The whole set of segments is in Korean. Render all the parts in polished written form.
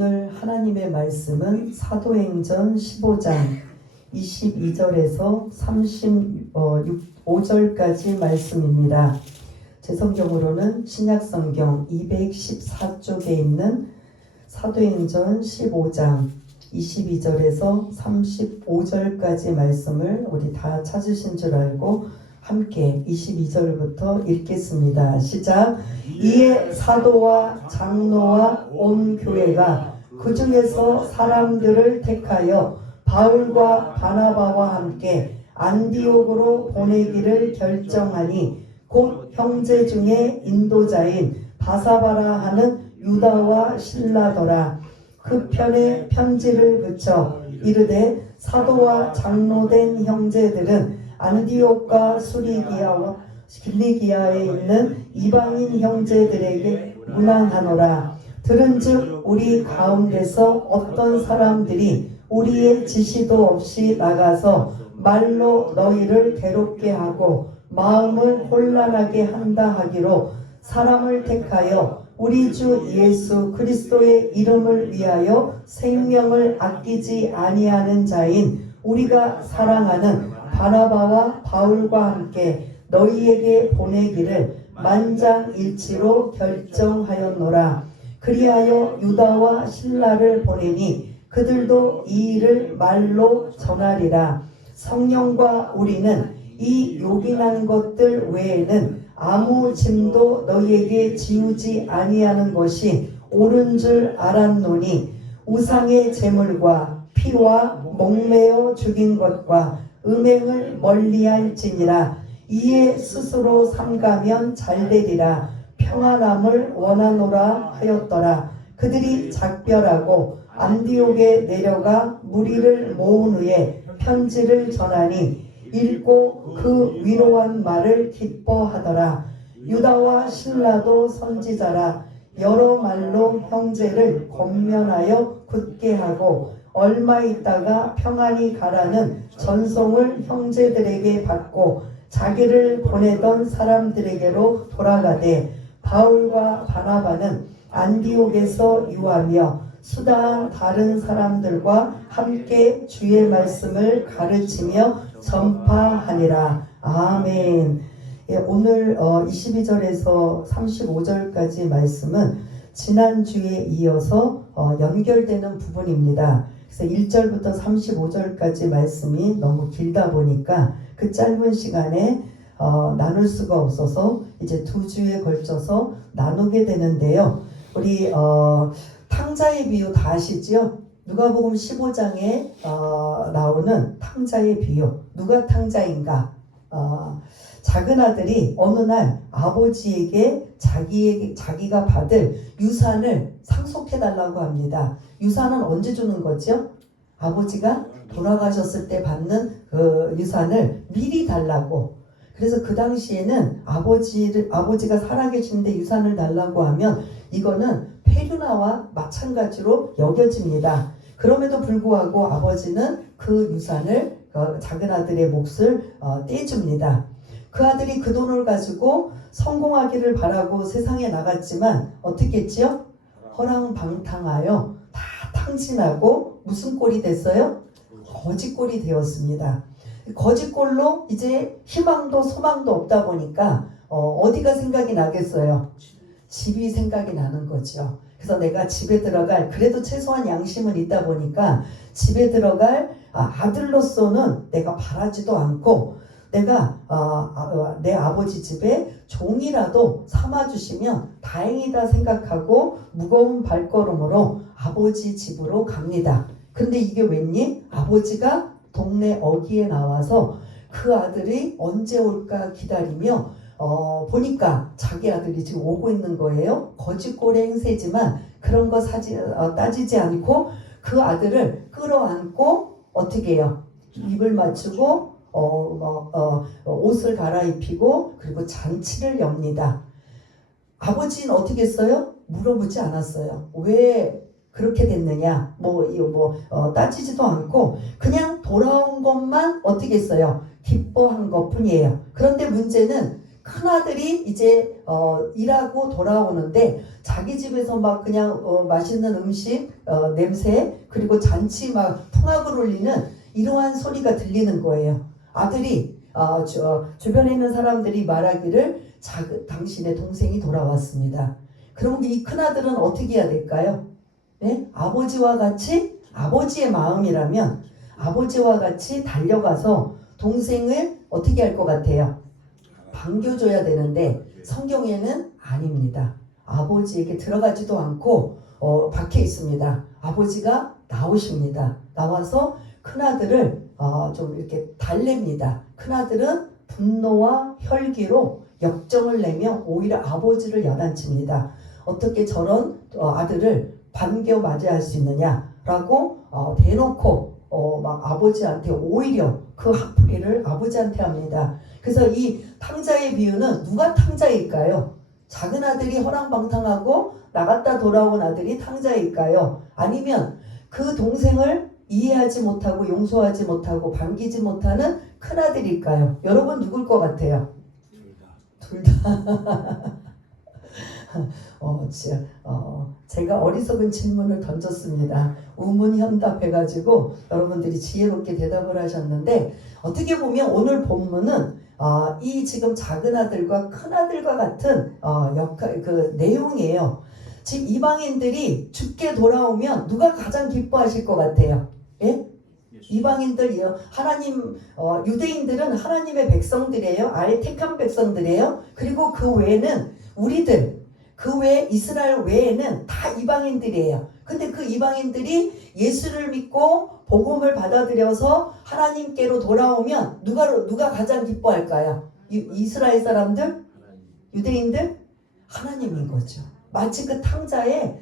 오늘 하나님의 말씀은 사도행전 15장 22절에서 35절까지 말씀입니다. 제 성경으로는 신약성경 214쪽에 있는 사도행전 15장 22절에서 35절까지 말씀을 우리 다 찾으신 줄 알고 함께 22절부터 읽겠습니다. 시작. 이에 사도와 장로와 온 교회가 그 중에서 사람들을 택하여 바울과 바나바와 함께 안디옥으로 보내기를 결정하니 곧 형제 중에 인도자인 바사바라 하는 유다와 실라더라. 그 편에 편지를 붙여 이르되 사도와 장로된 형제들은 안디옥과 수리기아와 길리기아에 있는 이방인 형제들에게 문안하노라. 들은즉 우리 가운데서 어떤 사람들이 우리의 지시도 없이 나가서 말로 너희를 괴롭게 하고 마음을 혼란하게 한다 하기로 사람을 택하여 우리 주 예수 그리스도의 이름을 위하여 생명을 아끼지 아니하는 자인 우리가 사랑하는 바나바와 바울과 함께 너희에게 보내기를 만장일치로 결정하였노라. 그리하여 유다와 실라를 보내니 그들도 이 일을 말로 전하리라. 성령과 우리는 이 요긴한 것들 외에는 아무 짐도 너희에게 지우지 아니하는 것이 옳은 줄 알았노니 우상의 제물과 피와 목매어 죽인 것과 음행을 멀리할지니라. 이에 스스로 삼가면 잘되리라. 평안함을 원하노라 하였더라. 그들이 작별하고 안디옥에 내려가 무리를 모은 후에 편지를 전하니 읽고 그 위로한 말을 기뻐하더라. 유다와 실라도 선지자라. 여러 말로 형제를 권면하여 굳게 하고 얼마 있다가 평안히 가라는 전송을 형제들에게 받고 자기를 보내던 사람들에게로 돌아가되 바울과 바나바는 안디옥에서 유하며 수다한 다른 사람들과 함께 주의 말씀을 가르치며 전파하니라. 아멘. 예, 오늘 22절에서 35절까지 말씀은 지난주에 이어서 연결되는 부분입니다. 그래서 1절부터 35절까지 말씀이 너무 길다 보니까 그 짧은 시간에 나눌 수가 없어서 이제 두 주에 걸쳐서 나누게 되는데요. 우리 탕자의 비유 다 아시죠? 누가복음 15장에 나오는 탕자의 비유. 누가 탕자인가? 작은 아들이 어느 날 아버지에게 자기가 받을 유산을 상속해달라고 합니다. 유산은 언제 주는 거죠? 아버지가 돌아가셨을 때 받는 그 유산을 미리 달라고. 그래서 그 당시에는 아버지가 살아계신데 유산을 달라고 하면 이거는 폐륜화와 마찬가지로 여겨집니다. 그럼에도 불구하고 아버지는 그 유산을 작은 아들의 몫을 떼줍니다. 그 아들이 그 돈을 가지고 성공하기를 바라고 세상에 나갔지만 어떻게 했지요? 허랑방탕하여 다 탕진하고 무슨 꼴이 됐어요? 거지꼴이 되었습니다. 거지꼴로 이제 희망도 소망도 없다 보니까 어디가 생각이 나겠어요? 집이 생각이 나는 거죠. 그래서 내가 집에 들어갈, 그래도 최소한 양심은 있다 보니까 집에 들어갈 아들로서는 내가 바라지도 않고 내가 내 아버지 집에 종이라도 삼아주시면 다행이다 생각하고 무거운 발걸음으로 아버지 집으로 갑니다. 근데 이게 웬일? 아버지가 동네 어귀에 나와서 그 아들이 언제 올까 기다리며 보니까 자기 아들이 지금 오고 있는 거예요. 거짓골의 행세지만 그런 거 따지지 않고 그 아들을 끌어안고 어떻게 해요? 입을 맞추고 옷을 갈아입히고 그리고 잔치를 엽니다. 아버지는 어떻게 했어요? 물어보지 않았어요. 왜 그렇게 됐느냐? 따지지도 않고 그냥 돌아온 것만 어떻게 했어요? 기뻐한 것 뿐이에요. 그런데 문제는 큰아들이 이제 일하고 돌아오는데 자기 집에서 막 그냥 맛있는 음식 냄새 그리고 잔치 막 풍악을 울리는 이러한 소리가 들리는 거예요. 아들이 주변에 있는 사람들이 말하기를 당신의 동생이 돌아왔습니다. 그럼 이 큰아들은 어떻게 해야 될까요? 네? 아버지와 같이 아버지의 마음이라면 아버지와 같이 달려가서 동생을 어떻게 할 것 같아요? 반겨줘야 되는데 성경에는 아닙니다. 아버지에게 들어가지도 않고 밖에 있습니다. 아버지가 나오십니다. 나와서 큰아들을 좀 이렇게 달랩니다. 큰아들은 분노와 혈기로 역정을 내며 오히려 아버지를 야단칩니다. 어떻게 저런 아들을 반겨 맞이할 수 있느냐라고 대놓고 막 아버지한테 오히려 그 학풀이를 아버지한테 합니다. 그래서 이 탕자의 비유는 누가 탕자일까요? 작은 아들이 허랑방탕하고 나갔다 돌아온 아들이 탕자일까요? 아니면 그 동생을 이해하지 못하고 용서하지 못하고 반기지 못하는 큰아들일까요? 여러분 누굴 것 같아요? 둘 다. 제가 어리석은 질문을 던졌습니다. 우문현답해가지고 여러분들이 지혜롭게 대답을 하셨는데 어떻게 보면 오늘 본문은 이 지금 작은 아들과 큰 아들과 같은 그 내용이에요. 지금 이방인들이 죽게 돌아오면 누가 가장 기뻐하실 것 같아요? 예? 이방인들이요. 하나님 유대인들은 하나님의 백성들이에요. 아예 택한 백성들이에요. 그리고 그 외에는 우리들 그 외에 이스라엘 외에는 다 이방인들이에요. 근데 그 이방인들이 예수를 믿고 복음을 받아들여서 하나님께로 돌아오면 누가 가장 기뻐할까요? 이스라엘 사람들? 유대인들? 하나님인 거죠. 마치 그 탕자의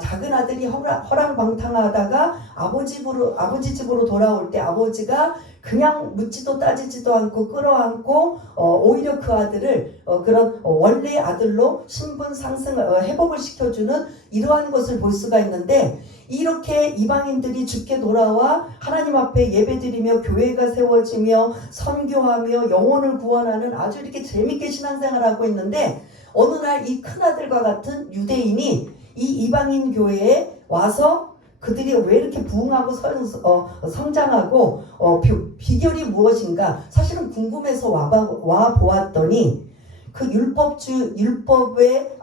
작은 아들이 허랑방탕하다가 아버지 집으로 돌아올 때 아버지가 그냥 묻지도 따지지도 않고 끌어안고 오히려 그 아들을 그런 원래의 아들로 신분 상승을 회복을 시켜주는 이러한 것을 볼 수가 있는데 이렇게 이방인들이 죽게 돌아와 하나님 앞에 예배드리며 교회가 세워지며 선교하며 영혼을 구원하는 아주 이렇게 재밌게 신앙생활하고 있는데 어느 날 이 큰아들과 같은 유대인이 이 이방인 교회에 와서 그들이 왜 이렇게 부흥하고 성장하고 비결이 무엇인가 사실은 궁금해서 와 보았더니 그 율법의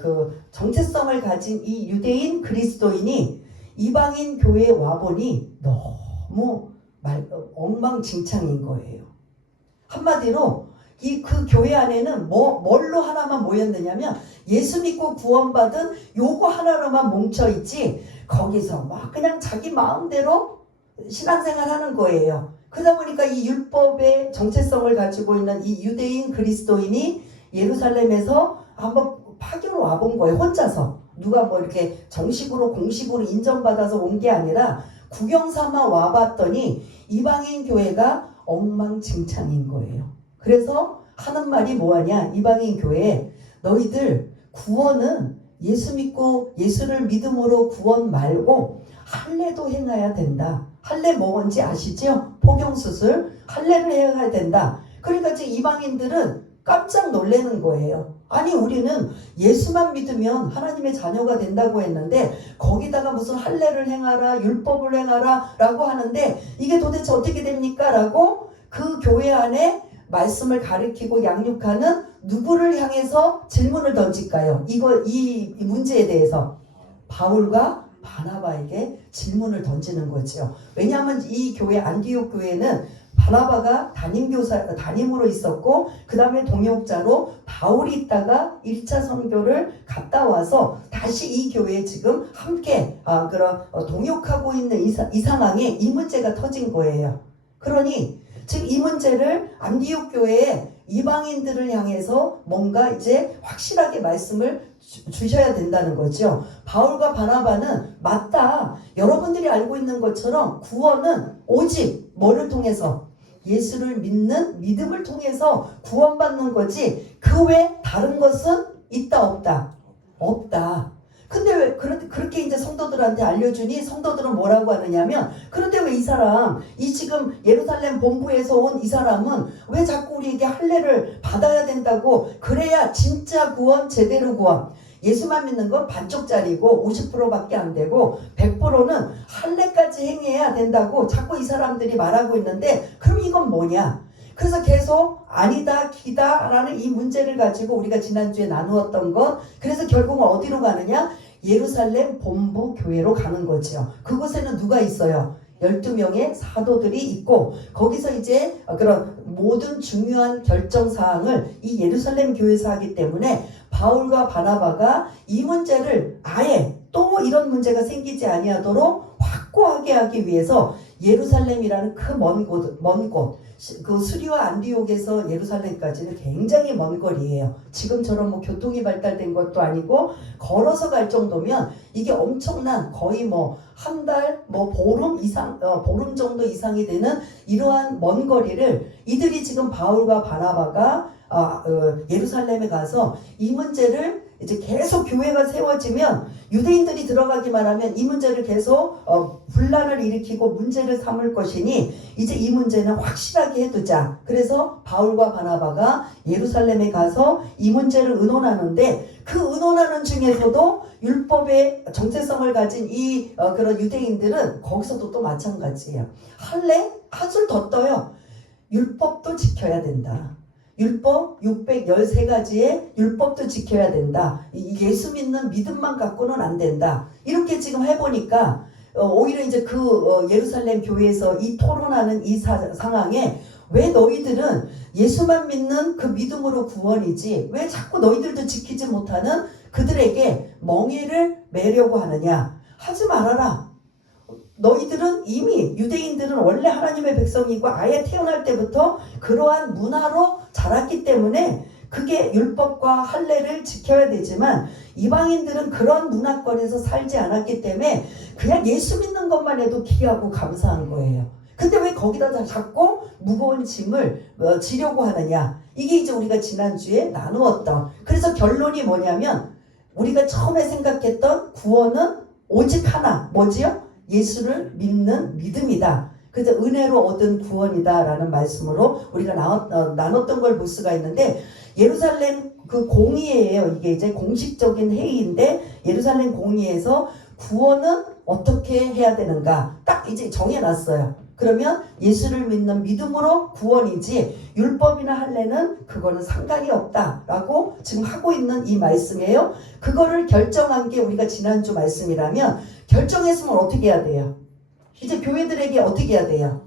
그 정체성을 가진 이 유대인 그리스도인이 이방인 교회에 와 보니 너무 엉망진창인 거예요. 한마디로 그 교회 안에는 뭘로 하나만 모였느냐면 예수 믿고 구원받은 요거 하나로만 뭉쳐있지 거기서 막 그냥 자기 마음대로 신앙생활 하는 거예요. 그러다 보니까 이 율법의 정체성을 가지고 있는 이 유대인 그리스도인이 예루살렘에서 한번 파견 와본 거예요. 혼자서. 누가 뭐 이렇게 정식으로 공식으로 인정받아서 온 게 아니라 구경 삼아 와봤더니 이방인 교회가 엉망진창인 거예요. 그래서 하는 말이 뭐하냐? 이방인 교회에 너희들 구원은 예수 믿고 예수를 믿음으로 구원 말고 할례도 행해야 된다. 할례 뭔지 아시죠? 포경수술 할례를 해야 된다. 그러니까 지금 이방인들은 깜짝 놀라는 거예요. 아니 우리는 예수만 믿으면 하나님의 자녀가 된다고 했는데 거기다가 무슨 할례를 행하라 율법을 행하라 라고 하는데 이게 도대체 어떻게 됩니까? 라고 그 교회 안에 말씀을 가리키고 양육하는 누구를 향해서 질문을 던질까요? 이 문제에 대해서 바울과 바나바에게 질문을 던지는 거죠. 왜냐하면 이 교회 안디옥 교회는 바나바가 담임으로 있었고 그 다음에 동역자로 바울이 있다가 1차 선교를 갔다 와서 다시 이 교회에 지금 함께 동역하고 있는 이 상황에 이 문제가 터진 거예요. 그러니 즉 이 문제를 안디옥 교회에 이방인들을 향해서 뭔가 이제 확실하게 말씀을 주셔야 된다는 거죠. 바울과 바나바는 맞다. 여러분들이 알고 있는 것처럼 구원은 오직 뭐를 통해서? 예수를 믿는 믿음을 통해서 구원받는 거지 그 외 다른 것은 있다 없다? 없다. 근데 왜 그렇게 이제 성도들한테 알려주니 성도들은 뭐라고 하느냐면, 그런데 왜 이 사람, 이 지금 예루살렘 본부에서 온 이 사람은 왜 자꾸 우리에게 할례를 받아야 된다고, 그래야 진짜 구원, 제대로 구원. 예수만 믿는 건 반쪽짜리고 50%밖에 안 되고 100%는 할례까지 행해야 된다고 자꾸 이 사람들이 말하고 있는데, 그럼 이건 뭐냐? 그래서 계속 아니다 기다 라는 이 문제를 가지고 우리가 지난주에 나누었던 것, 그래서 결국은 어디로 가느냐? 예루살렘 본부 교회로 가는 거죠. 그곳에는 누가 있어요? 12명의 사도들이 있고, 거기서 이제 그런 모든 중요한 결정사항을 이 예루살렘 교회에서 하기 때문에 바울과 바나바가 이 문제를 아예 또 이런 문제가 생기지 아니하도록 확고하게 하기 위해서 예루살렘이라는 그 먼 곳, 그 수리와 안디옥에서 예루살렘까지는 굉장히 먼 거리예요. 지금처럼 뭐 교통이 발달된 것도 아니고 걸어서 갈 정도면 이게 엄청난, 거의 뭐 한 달, 뭐 보름 이상, 보름 정도 이상이 되는 이러한 먼 거리를 이들이 지금 바울과 바나바가 예루살렘에 가서 이 문제를 이제 계속 교회가 세워지면, 유대인들이 들어가기만 하면 이 문제를 계속 분란을 일으키고 문제를 삼을 것이니 이제 이 문제는 확실하게 해두자. 그래서 바울과 바나바가 예루살렘에 가서 이 문제를 의논하는데, 그 의논하는 중에서도 율법의 정체성을 가진 이 그런 유대인들은 거기서도 또 마찬가지예요. 할례 한술 더 떠요. 율법도 지켜야 된다. 율법 613가지의 율법도 지켜야 된다. 예수 믿는 믿음만 갖고는 안 된다. 이렇게 지금 해보니까 오히려 이제 그 예루살렘 교회에서 이 토론하는 이 상황에, 왜 너희들은 예수만 믿는 그 믿음으로 구원이지 왜 자꾸 너희들도 지키지 못하는 그들에게 멍에를 매려고 하느냐. 하지 말아라. 너희들은 이미, 유대인들은 원래 하나님의 백성이고 아예 태어날 때부터 그러한 문화로 자랐기 때문에 그게 율법과 할례를 지켜야 되지만, 이방인들은 그런 문화권에서 살지 않았기 때문에 그냥 예수 믿는 것만 해도 귀하고 감사한 거예요. 근데 왜 거기다 자꾸 무거운 짐을 지려고 하느냐. 이게 이제 우리가 지난주에 나누었던, 그래서 결론이 뭐냐면, 우리가 처음에 생각했던 구원은 오직 하나, 뭐지요? 예수를 믿는 믿음이다. 그래서 은혜로 얻은 구원이다라는 말씀으로 우리가 나눴던 걸 볼 수가 있는데, 예루살렘 그 공의회예요. 이게 이제 공식적인 회의인데, 예루살렘 공의회에서 구원은 어떻게 해야 되는가 딱 이제 정해놨어요. 그러면 예수를 믿는 믿음으로 구원이지 율법이나 할례는 그거는 상관이 없다라고 지금 하고 있는 이 말씀이에요. 그거를 결정한 게 우리가 지난주 말씀이라면, 결정했으면 어떻게 해야 돼요? 이제 교회들에게 어떻게 해야 돼요?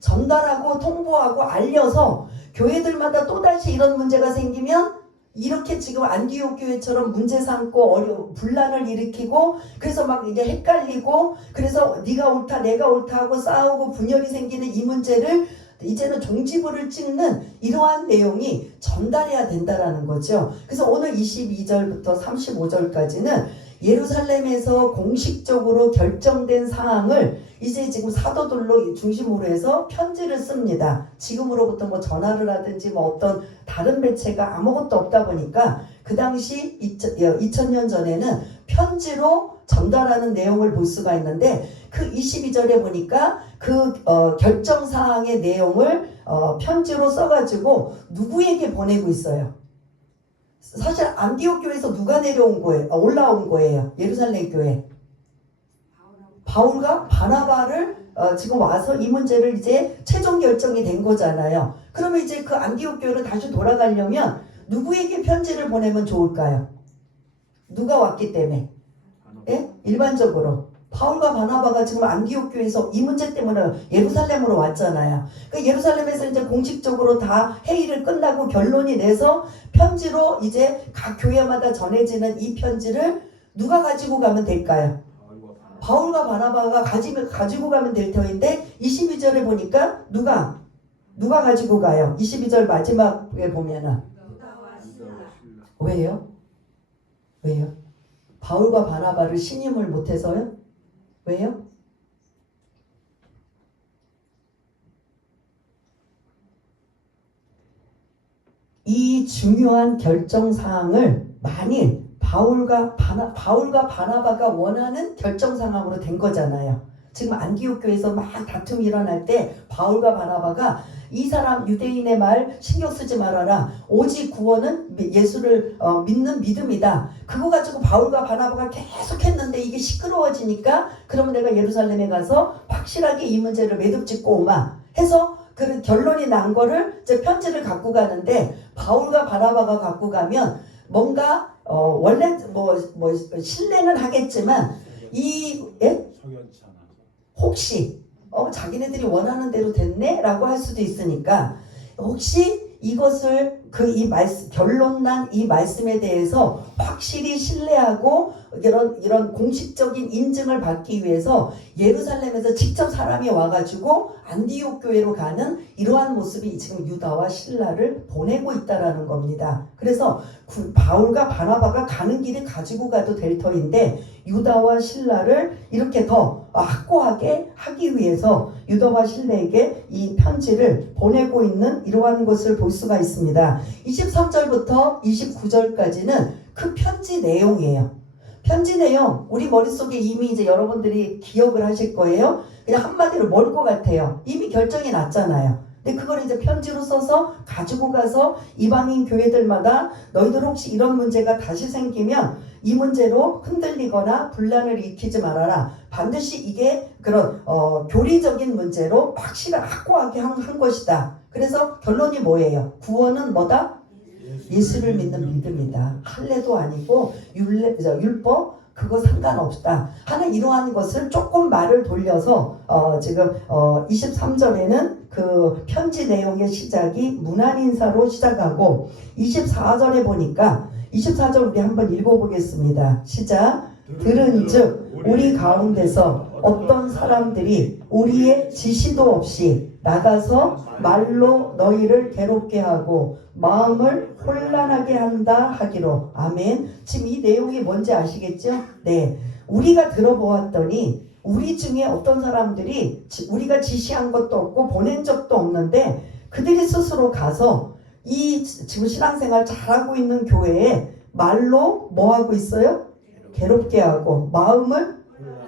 전달하고 통보하고 알려서, 교회들마다 또다시 이런 문제가 생기면 이렇게 지금 안디옥 교회처럼 문제 삼고 분란을 일으키고, 그래서 막 이제 헷갈리고, 그래서 네가 옳다 내가 옳다 하고 싸우고 분열이 생기는 이 문제를 이제는 종지부를 찍는 이러한 내용이 전달해야 된다라는 거죠. 그래서 오늘 22절부터 35절까지는 예루살렘에서 공식적으로 결정된 사항을 이제 지금 사도들로 중심으로 해서 편지를 씁니다. 지금으로부터 뭐 전화를 하든지 뭐 어떤 다른 매체가 아무것도 없다 보니까 그 당시 2000년 전에는 편지로 전달하는 내용을 볼 수가 있는데, 그 22절에 보니까 그 결정사항의 내용을 편지로 써가지고 누구에게 보내고 있어요? 사실 안디옥 교회에서 누가 내려온 거예요? 올라온 거예요. 예루살렘 교회. 바울과 바나바를 지금 와서 이 문제를 이제 최종 결정이 된 거잖아요. 그러면 이제 그 안디옥 교회로 다시 돌아가려면 누구에게 편지를 보내면 좋을까요? 누가 왔기 때문에. 예? 일반적으로 바울과 바나바가 지금 안디옥 교회에서 이 문제 때문에 예루살렘으로 왔잖아요. 그 예루살렘에서 이제 공식적으로 다 회의를 끝나고 결론이 내서 편지로 이제 각 교회마다 전해지는 이 편지를 누가 가지고 가면 될까요? 바울과 바나바가 가지고 가면 될 터인데, 22절에 보니까 누가 가지고 가요? 22절 마지막에 보면은 왜요? 바울과 바나바를 신임을 못해서요? 왜요? 이 중요한 결정사항을 만일 바울과 바나바가 원하는 결정 상황으로 된 거잖아요. 지금 안디옥 교회에서 막 다툼이 일어날 때 바울과 바나바가 이 사람 유대인의 말 신경 쓰지 말아라. 오직 구원은 예수를 믿는 믿음이다. 그거 가지고 바울과 바나바가 계속 했는데 이게 시끄러워지니까 그러면 내가 예루살렘에 가서 확실하게 이 문제를 매듭짓고 오마 해서 그 결론이 난 거를 이제 편지를 갖고 가는데 바울과 바나바가 갖고 가면 뭔가 원래 뭐 신뢰는 하겠지만 혹시 자기네들이 원하는 대로 됐네? 라고 할 수도 있으니까 혹시 이것을 결론 난 이 말씀에 대해서 확실히 신뢰하고 이런 공식적인 인증을 받기 위해서 예루살렘에서 직접 사람이 와가지고 안디옥 교회로 가는 이러한 모습이 지금 유다와 실라를 보내고 있다라는 겁니다. 그래서 바울과 바나바가 가는 길에 가지고 가도 될 터인데 유다와 실라를 이렇게 더 확고하게 하기 위해서 유다와 실라에게 이 편지를 보내고 있는 이러한 것을 볼 수가 있습니다. 23절부터 29절까지는 그 편지 내용이에요. 편지 내용 우리 머릿속에 이미 이제 여러분들이 기억을 하실 거예요. 그냥 한마디로 뭘 것 같아요. 이미 결정이 났잖아요. 근데 그걸 이제 편지로 써서 가지고 가서 이방인 교회들마다 너희들 혹시 이런 문제가 다시 생기면 이 문제로 흔들리거나 분란을 일으키지 말아라. 반드시 이게 그런 교리적인 문제로 확고하게 한 것이다. 그래서 결론이 뭐예요? 구원은 뭐다? 예수를 믿는 믿음이다. 할례도 아니고 율법 그거 상관없다 하는 이러한 것을 조금 말을 돌려서 지금 23절에는 그 편지 내용의 시작이 문안 인사로 시작하고 24절에 보니까 24절 우리 한번 읽어보겠습니다. 시작. 들은즉 우리 가운데서 어떤 사람들이 우리의 지시도 없이 나가서 말로 너희를 괴롭게 하고 마음을 혼란하게 한다 하기로. 아멘. 지금 이 내용이 뭔지 아시겠죠? 네. 우리가 들어보았더니 우리 중에 어떤 사람들이 우리가 지시한 것도 없고 보낸 적도 없는데 그들이 스스로 가서 이 지금 신앙생활 잘하고 있는 교회에 말로 뭐 하고 있어요? 괴롭게 하고 마음을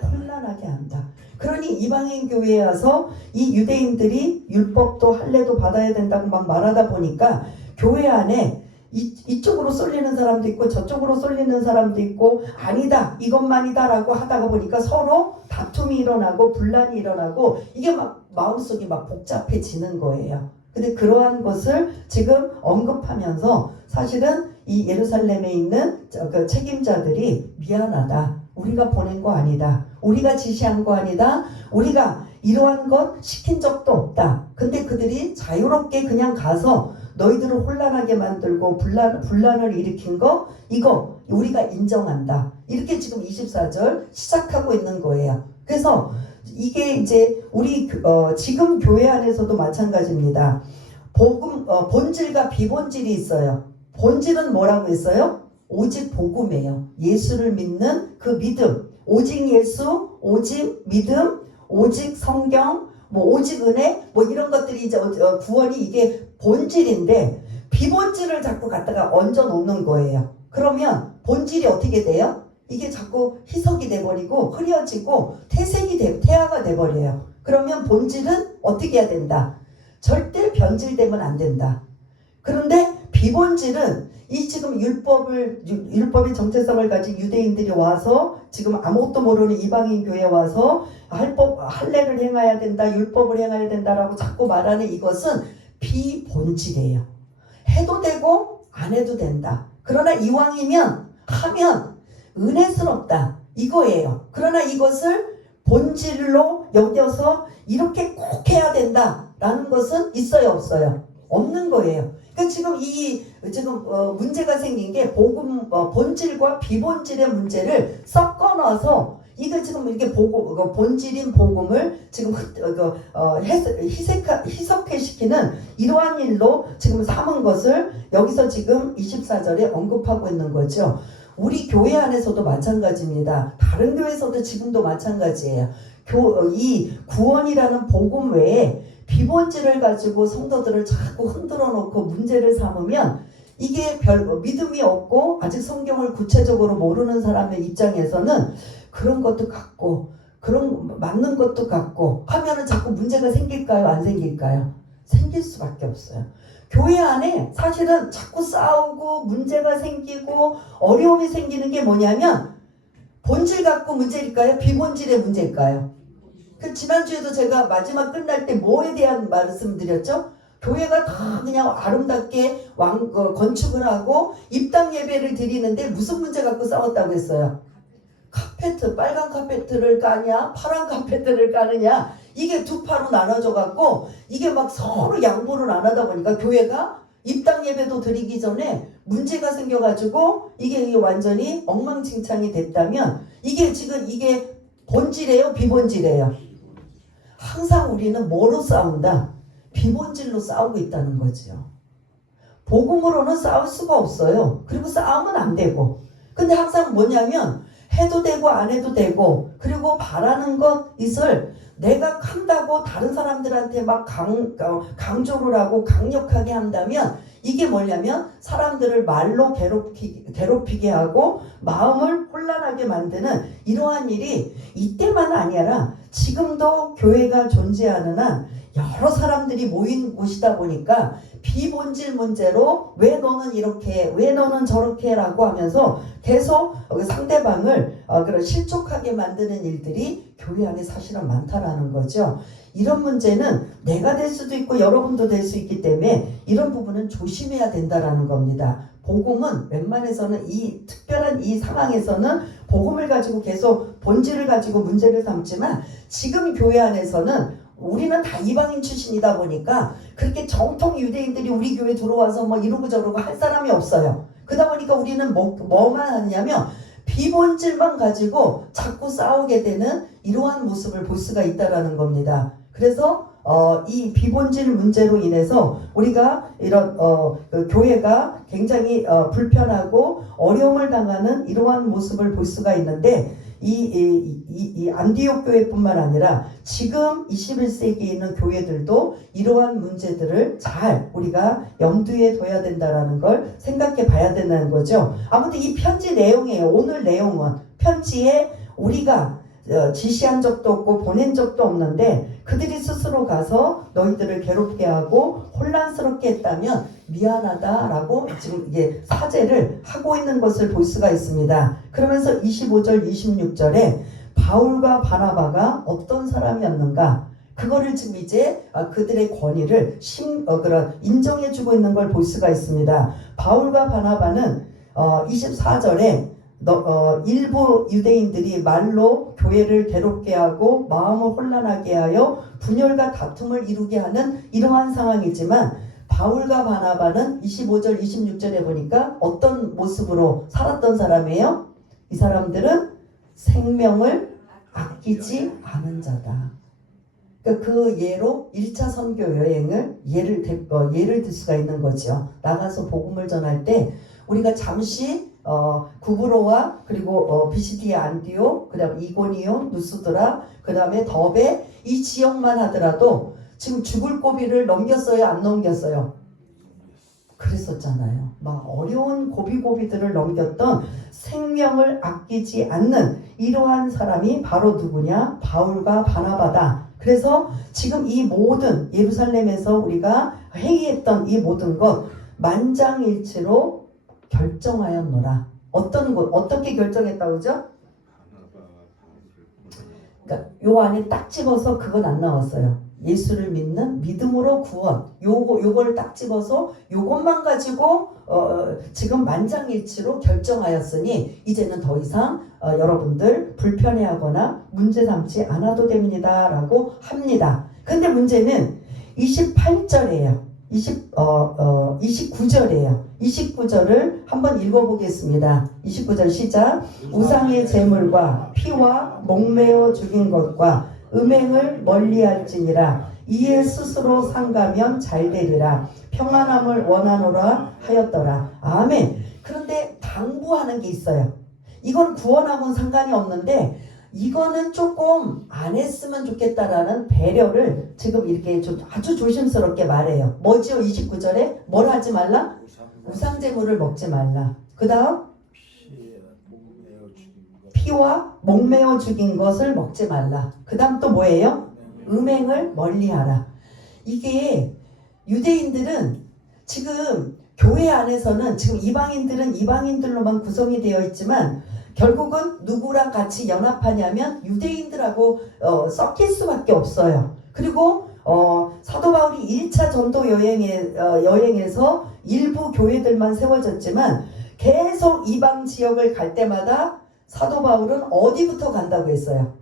혼란하게 한다. 그러니 이방인 교회에 와서 이 유대인들이 율법도 할례도 받아야 된다고 막 말하다 보니까 교회 안에 이쪽으로 쏠리는 사람도 있고 저쪽으로 쏠리는 사람도 있고 아니다 이것만이다 라고 하다가 보니까 서로 다툼이 일어나고 분란이 일어나고 이게 막 마음속이 막 복잡해지는 거예요. 근데 그러한 것을 지금 언급하면서 사실은 이 예루살렘에 있는 그 책임자들이 미안하다. 우리가 보낸 거 아니다. 우리가 지시한 거 아니다. 우리가 이러한 것 시킨 적도 없다. 근데 그들이 자유롭게 그냥 가서 너희들을 혼란하게 만들고 분란을 일으킨 거 이거 우리가 인정한다. 이렇게 지금 24절 시작하고 있는 거예요. 그래서 이게 이제 우리 지금 교회 안에서도 마찬가지입니다. 본질과 비본질이 있어요. 본질은 뭐라고 했어요? 오직 복음이에요. 예수를 믿는 그 믿음. 오직 예수, 오직 믿음, 오직 성경, 오직 은혜, 이런 것들이 이제 구원이 이게 본질인데 비본질을 자꾸 갖다가 얹어 놓는 거예요. 그러면 본질이 어떻게 돼요? 이게 자꾸 희석이 돼버리고 흐려지고 태화가 돼버려요. 그러면 본질은 어떻게 해야 된다? 절대 변질되면 안 된다. 그런데 비본질은 이 지금 율법의 정체성을 가진 유대인들이 와서 지금 아무것도 모르는 이방인 교회에 와서 할례를 행해야 된다, 율법을 행해야 된다라고 자꾸 말하는 이것은 비본질이에요. 해도 되고 안 해도 된다. 그러나 이왕이면 하면 은혜스럽다. 이거예요. 그러나 이것을 본질로 여겨서 이렇게 꼭 해야 된다라는 것은 있어요, 없어요? 없는 거예요. 그러니까 지금 문제가 생긴 게 본질과 비본질의 문제를 섞어 놔서 이거 지금 이렇게 본질인 복음을 지금 희석해시키는 이러한 일로 지금 삼은 것을 여기서 지금 24절에 언급하고 있는 거죠. 우리 교회 안에서도 마찬가지입니다. 다른 교회에서도 지금도 마찬가지예요. 이 구원이라는 복음 외에 비본질을 가지고 성도들을 자꾸 흔들어 놓고 문제를 삼으면 이게 별 믿음이 없고 아직 성경을 구체적으로 모르는 사람의 입장에서는 그런 것도 같고 그런 맞는 것도 같고 하면은 자꾸 문제가 생길까요? 안 생길까요? 생길 수밖에 없어요. 교회 안에 사실은 자꾸 싸우고 문제가 생기고 어려움이 생기는 게 뭐냐면 본질 갖고 문제일까요? 비본질의 문제일까요? 그 지난주에도 제가 마지막 끝날 때 뭐에 대한 말씀드렸죠? 교회가 다 그냥 아름답게 건축을 하고 입당 예배를 드리는데 무슨 문제 갖고 싸웠다고 했어요? 카페트, 빨간 카페트를 까냐 파란 카페트를 까느냐, 이게 두 파로 나눠져 갖고 이게 막 서로 양보를 안 하다 보니까 교회가 입당 예배도 드리기 전에 문제가 생겨가지고 이게 완전히 엉망진창이 됐다면 이게 지금 이게 본질이에요? 비본질이에요? 항상 우리는 뭐로 싸운다? 비본질로 싸우고 있다는 거죠. 복음으로는 싸울 수가 없어요. 그리고 싸우면 안 되고. 근데 항상 뭐냐면 해도 되고 안 해도 되고, 그리고 바라는 것을 내가 한다고 다른 사람들한테 막 강조를 하고 강력하게 한다면 이게 뭐냐면 사람들을 말로 괴롭히게 하고 마음을 혼란하게 만드는 이러한 일이 이때만 아니라 지금도 교회가 존재하는 한 여러 사람들이 모인 곳이다 보니까 비본질 문제로 왜 너는 이렇게 왜 너는 저렇게 라고 하면서 계속 상대방을 그런 실족하게 만드는 일들이 교회 안에 사실은 많다라는 거죠. 이런 문제는 내가 될 수도 있고 여러분도 될 수 있기 때문에 이런 부분은 조심해야 된다라는 겁니다. 복음은 웬만해서는 이 특별한 이 상황에서는 복음을 가지고 계속 본질을 가지고 문제를 삼지만 지금 교회 안에서는 우리는 다 이방인 출신이다 보니까 그렇게 정통 유대인들이 우리 교회 들어와서 뭐 이러고 저러고 할 사람이 없어요. 그러다 보니까 우리는 뭐만 하냐면 비본질만 가지고 자꾸 싸우게 되는 이러한 모습을 볼 수가 있다라는 겁니다. 그래서 이 비본질 문제로 인해서 우리가 이런 그 교회가 굉장히 불편하고 어려움을 당하는 이러한 모습을 볼 수가 있는데 이 안디옥 교회뿐만 아니라 지금 21세기에 있는 교회들도 이러한 문제들을 잘 우리가 염두에 둬야 된다라는 걸 생각해 봐야 된다는 거죠. 아무튼 이 편지 내용이에요. 오늘 내용은 편지에 우리가 지시한 적도 없고 보낸 적도 없는데 그들이 스스로 가서 너희들을 괴롭게 하고 혼란스럽게 했다면 미안하다라고 지금 이게 사죄를 하고 있는 것을 볼 수가 있습니다. 그러면서 25절 26절에 바울과 바나바가 어떤 사람이었는가, 그거를 지금 이제 그들의 권위를 그런 인정해주고 있는 걸 볼 수가 있습니다. 바울과 바나바는 24절에 일부 유대인들이 말로 교회를 괴롭게 하고 마음을 혼란하게 하여 분열과 다툼을 이루게 하는 이러한 상황이지만 바울과 바나바는 25절 26절에 보니까 어떤 모습으로 살았던 사람이에요? 이 사람들은 생명을 아끼지 않은 자다. 그러니까 그 예로 1차 선교 여행을 예를 들 수가 있는 거죠. 나가서 복음을 전할 때 우리가 잠시 구브로와 그리고 비시디아 안디오, 그 다음 이고니온, 누스드라, 그 다음에 더베, 이 지역만 하더라도 지금 죽을 고비를 넘겼어요? 안 넘겼어요? 그랬었잖아요. 막 어려운 고비들을 넘겼던 생명을 아끼지 않는 이러한 사람이 바로 누구냐? 바울과 바나바다. 그래서 지금 이 모든 예루살렘에서 우리가 회의했던 이 모든 것 만장일치로 결정하였노라. 어떻게 결정했다고 그러죠? 그러니까 요 안에 딱 집어서 그건 안 나왔어요. 예수를 믿는 믿음으로 구원. 요걸 딱 집어서 요것만 가지고 지금 만장일치로 결정하였으니 이제는 더 이상 여러분들 불편해하거나 문제 삼지 않아도 됩니다라고 합니다. 근데 문제는 28절이에요. 29절이에요. 29절을 한번 읽어보겠습니다. 29절 시작. 우상의 제물과 피와 목매어 죽인 것과 음행을 멀리할지니라. 이에 스스로 상가면 잘되리라. 평안함을 원하노라 하였더라. 아멘. 그런데 당부하는 게 있어요. 이건 구원하고는 상관이 없는데 이거는 조금 안 했으면 좋겠다라는 배려를 지금 이렇게 좀 아주 조심스럽게 말해요. 뭐지요? 29절에 뭘 하지 말라? 우상제물을 먹지 말라. 그 다음 피와 목매어 죽인 것을 먹지 말라. 그 다음 또 뭐예요? 음행을 멀리하라. 이게 유대인들은 지금 교회 안에서는 지금 이방인들은 이방인들로만 구성이 되어 있지만 결국은 누구랑 같이 연합하냐면 유대인들하고 섞일 수밖에 없어요. 그리고 사도 바울이 1차 전도 여행에서 일부 교회들만 세워졌지만 계속 이방 지역을 갈 때마다 사도 바울은 어디부터 간다고 했어요?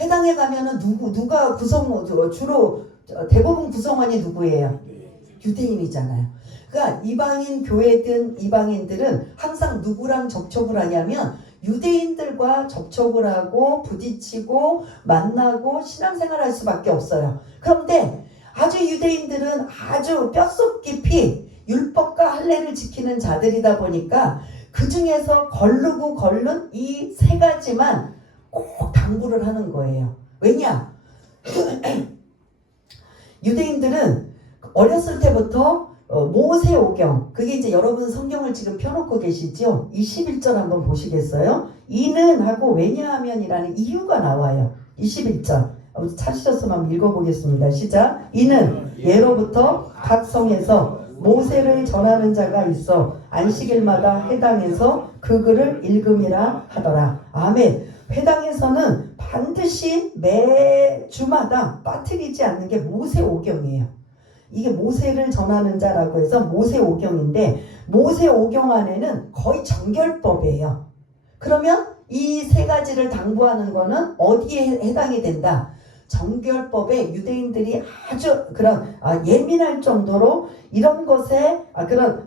회당에 가면은 누가 주로 대부분 구성원이 누구예요? 유대인이잖아요. 그러니까 이방인 교회든 이방인들은 항상 누구랑 접촉을 하냐면 유대인들과 접촉을 하고 부딪히고 만나고 신앙생활할 수밖에 없어요. 그런데 아주 유대인들은 아주 뼛속 깊이 율법과 할례를 지키는 자들이다 보니까 그 중에서 거른 이 세 가지만 꼭 당부를 하는 거예요. 왜냐? 유대인들은 어렸을 때부터 모세오경, 그게 이제 여러분 성경을 지금 펴놓고 계시죠? 21절 한번 보시겠어요? 이는 하고 왜냐하면이라는 이유가 나와요. 21절 찾으셨으면 한번 읽어보겠습니다. 시작. 이는 예로부터 각 성에서 모세를 전하는 자가 있어 안식일마다 회당에서 그 글을 읽음이라 하더라. 아멘. 회당에서는 반드시 매 주마다 빠뜨리지 않는 게 모세오경이에요. 이게 모세를 전하는 자라고 해서 모세오경인데 모세오경 안에는 거의 정결법이에요. 그러면 이 세 가지를 당부하는 거는 어디에 해당이 된다? 정결법에 유대인들이 아주 그런 예민할 정도로 이런 것에 그런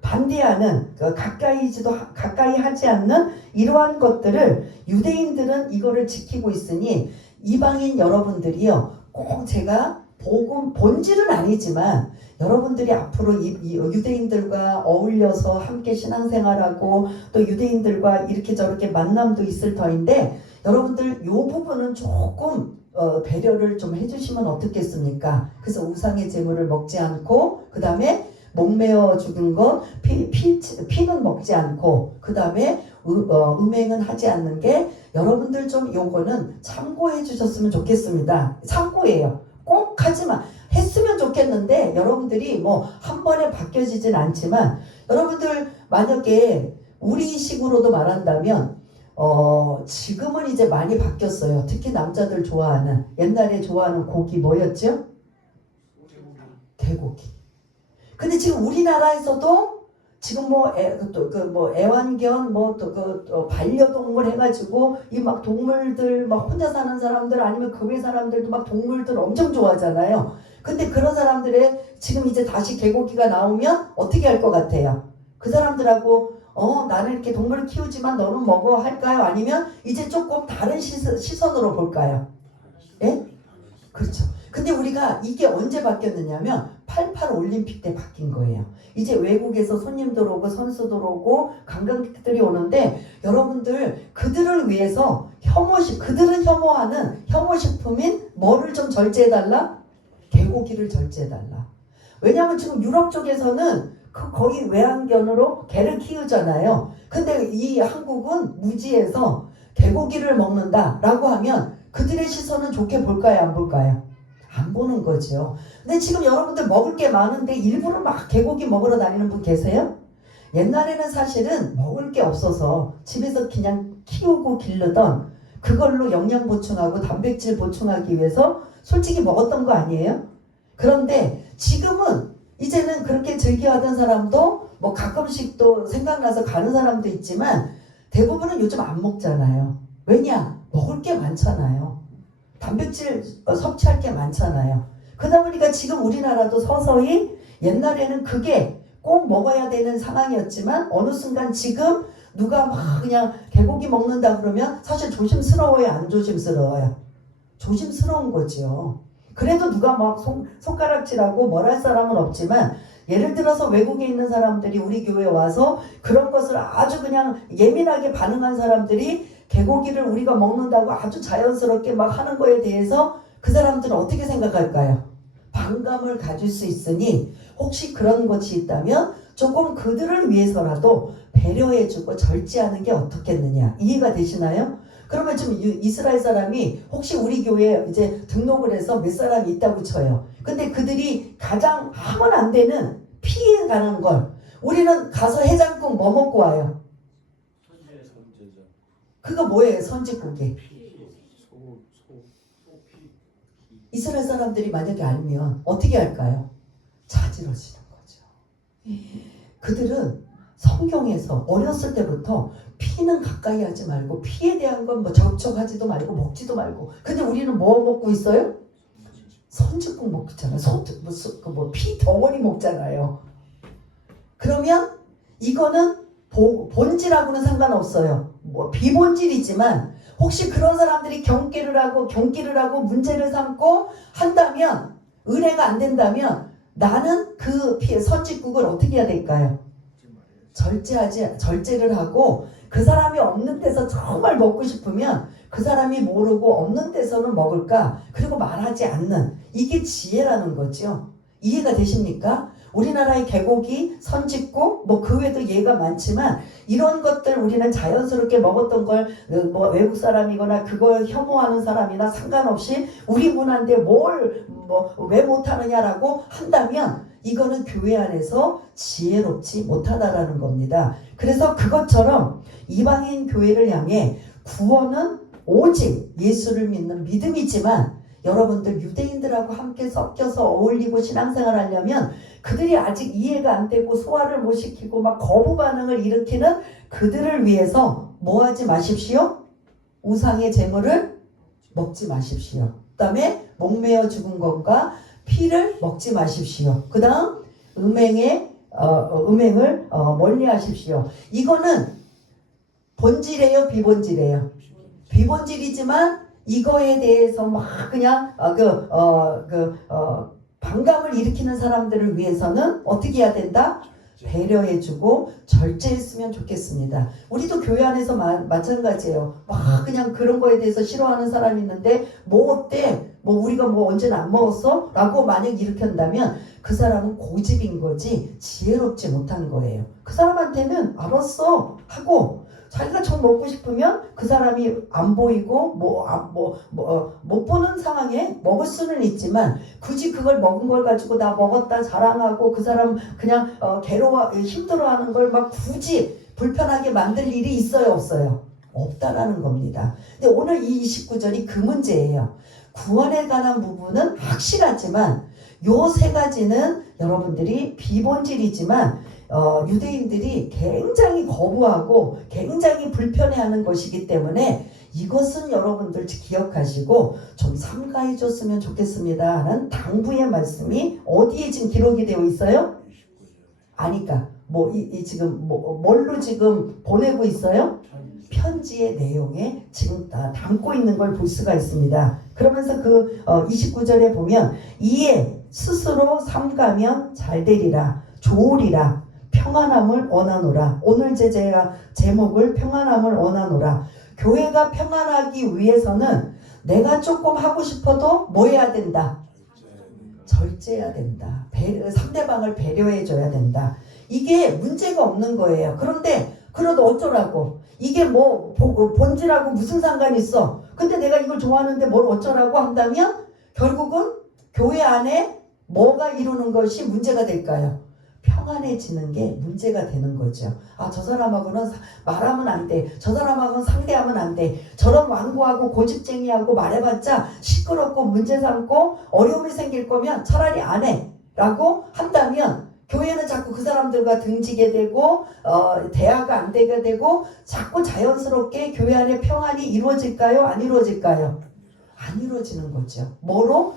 반대하는 가까이 하지 않는 이러한 것들을 유대인들은 이거를 지키고 있으니 이방인 여러분들이요 꼭 제가 복음 본질은 아니지만 여러분들이 앞으로 유대인들과 어울려서 함께 신앙생활하고 또 유대인들과 이렇게 저렇게 만남도 있을 터인데 여러분들 이 부분은 조금 배려를 좀 해주시면 어떻겠습니까? 그래서 우상의 제물을 먹지 않고 그 다음에 목매어 죽은 것 피는 먹지 않고 그 다음에 음행은 하지 않는 게 여러분들 좀 요거는 참고해 주셨으면 좋겠습니다. 참고예요. 꼭 하지만 했으면 좋겠는데 여러분들이 뭐 한 번에 바뀌어지진 않지만 여러분들 만약에 우리식으로도 말한다면 지금은 이제 많이 바뀌었어요. 특히 남자들 좋아하는 옛날에 좋아하는 고기 뭐였죠? 개고기. 근데 지금 우리나라에서도 지금 애완견 반려동물 해가지고 이 막 동물들 막 혼자 사는 사람들 아니면 교회 사람들도 막 동물들 엄청 좋아하잖아요. 근데 그런 사람들의 지금 이제 다시 개고기가 나오면 어떻게 할 것 같아요? 그 사람들하고 나는 이렇게 동물을 키우지만 너는 먹어 할까요? 아니면 이제 조금 다른 시선으로 볼까요? 예? 그렇죠. 근데 우리가 이게 언제 바뀌었느냐면 88 올림픽 때 바뀐 거예요. 이제 외국에서 손님들 오고 선수들 오고 관광객들이 오는데 여러분들 그들을 위해서 그들은 혐오하는 혐오식품인 뭐를 좀 절제해달라? 개고기를 절제해달라. 왜냐하면 지금 유럽 쪽에서는 거의 외환견으로 개를 키우잖아요. 근데 이 한국은 무지해서 개고기를 먹는다라고 하면 그들의 시선은 좋게 볼까요? 안 볼까요? 안 보는 거죠. 근데 지금 여러분들 먹을 게 많은데 일부러 막 개고기 먹으러 다니는 분 계세요? 옛날에는 사실은 먹을 게 없어서 집에서 그냥 키우고 기르던 그걸로 영양 보충하고 단백질 보충하기 위해서 솔직히 먹었던 거 아니에요? 그런데 지금은 이제는 그렇게 즐겨하던 사람도 뭐 가끔씩 또 생각나서 가는 사람도 있지만 대부분은 요즘 안 먹잖아요. 왜냐? 먹을 게 많잖아요. 단백질 섭취할 게 많잖아요. 그러다 보니까 지금 우리나라도 서서히 옛날에는 그게 꼭 먹어야 되는 상황이었지만 어느 순간 지금 누가 막 그냥 개고기 먹는다 그러면 사실 조심스러워요? 안 조심스러워요? 조심스러운 거죠. 그래도 누가 막 손가락질하고 뭘 할 사람은 없지만 예를 들어서 외국에 있는 사람들이 우리 교회에 와서 그런 것을 아주 그냥 예민하게 반응한 사람들이 개고기를 우리가 먹는다고 아주 자연스럽게 막 하는 거에 대해서 그 사람들은 어떻게 생각할까요? 반감을 가질 수 있으니 혹시 그런 것이 있다면 조금 그들을 위해서라도 배려해주고 절제하는 게 어떻겠느냐. 이해가 되시나요? 그러면 지금 이스라엘 사람이 혹시 우리 교회에 이제 등록을 해서 몇 사람이 있다고 쳐요. 근데 그들이 가장 하면 안 되는 피해 가는 걸 우리는 가서 해장국 뭐 먹고 와요? 그거 뭐예요? 선지국이. 이스라엘 사람들이 만약에 알면 어떻게 할까요? 자지러지는 거죠. 그들은 성경에서 어렸을 때부터 피는 가까이 하지 말고 피에 대한 건 뭐 접촉하지도 말고 먹지도 말고. 근데 우리는 뭐 먹고 있어요? 선지국 먹잖아요. 피 덩어리 먹잖아요. 그러면 이거는 본질하고는 상관없어요. 뭐 비본질이지만 혹시 그런 사람들이 경계를 하고 문제를 삼고 한다면, 은혜가 안 된다면 나는 그 선지국을 어떻게 해야 될까요? 절제를 하고 그 사람이 없는 데서 정말 먹고 싶으면 그 사람이 모르고 없는 데서는 먹을까? 그리고 말하지 않는, 이게 지혜라는 거죠. 이해가 되십니까? 우리나라의 개고기, 선짓국, 뭐 그 외에도 예가 많지만 이런 것들 우리는 자연스럽게 먹었던 걸 뭐 외국 사람이거나 그걸 혐오하는 사람이나 상관없이 우리 문화인데 뭘 뭐 왜 못하느냐라고 한다면 이거는 교회 안에서 지혜롭지 못하다라는 겁니다. 그래서 그것처럼 이방인 교회를 향해 구원은 오직 예수를 믿는 믿음이지만 여러분들 유대인들하고 함께 섞여서 어울리고 신앙생활 하려면 그들이 아직 이해가 안 되고 소화를 못 시키고 막 거부 반응을 일으키는 그들을 위해서 뭐 하지 마십시오? 우상의 재물을 먹지 마십시오. 그 다음에 목매어 죽은 것과 피를 먹지 마십시오. 그 다음 음행을 멀리 하십시오. 이거는 본질이에요? 비본질이에요? 비본질이지만 이거에 대해서 막 그냥 반감을 일으키는 사람들을 위해서는 어떻게 해야 된다? 배려해주고 절제했으면 좋겠습니다. 우리도 교회 안에서 마찬가지예요. 막 그냥 그런 거에 대해서 싫어하는 사람이 있는데 뭐 어때? 뭐 우리가 뭐 언제는 안 먹었어? 라고 만약 이렇게 한다면 그 사람은 고집인 거지 지혜롭지 못한 거예요. 그 사람한테는 알았어 하고 자기가 정 먹고 싶으면 그 사람이 안 보이고 못 보는 상황에 먹을 수는 있지만 굳이 그걸 먹은 걸 가지고 나 먹었다 자랑하고 그 사람 그냥 힘들어하는 걸 막 굳이 불편하게 만들 일이 있어요, 없어요? 없다라는 겁니다. 근데 오늘 이 29절이 그 문제예요. 구원에 관한 부분은 확실하지만 요 세 가지는 여러분들이 비본질이지만 유대인들이 굉장히 거부하고 굉장히 불편해하는 것이기 때문에 이것은 여러분들 기억하시고 좀 삼가해 줬으면 좋겠습니다 하는 당부의 말씀이 어디에 지금 기록이 되어 있어요? 아니까 지금 뭘로 지금 보내고 있어요? 편지의 내용에 지금 담고 있는 걸 볼 수가 있습니다. 그러면서 그 29절에 보면 이에 스스로 삼가면 잘되리라 좋으리라 평안함을 원하노라. 오늘 제목을 평안함을 원하노라. 교회가 평안하기 위해서는 내가 조금 하고 싶어도 뭐 해야 된다? 절제해야 된다. 상대방을 배려해 줘야 된다. 이게 문제가 없는 거예요. 그런데 그래도 어쩌라고? 이게 뭐 본질하고 무슨 상관이 있어? 근데 내가 이걸 좋아하는데 뭘 어쩌라고 한다면 결국은 교회 안에 뭐가 이루는 것이 문제가 될까요? 평안해지는 게 문제가 되는 거죠. 저 사람하고는 말하면 안 돼. 저 사람하고는 상대하면 안 돼. 저런 완고하고 고집쟁이하고 말해봤자 시끄럽고 문제 삼고 어려움이 생길 거면 차라리 안 해. 라고 한다면 교회는 자꾸 그 사람들과 등지게 되고 대화가 안 되게 되고 자꾸 자연스럽게 교회 안에 평안이 이루어질까요? 안 이루어질까요? 안 이루어지는 거죠. 뭐로?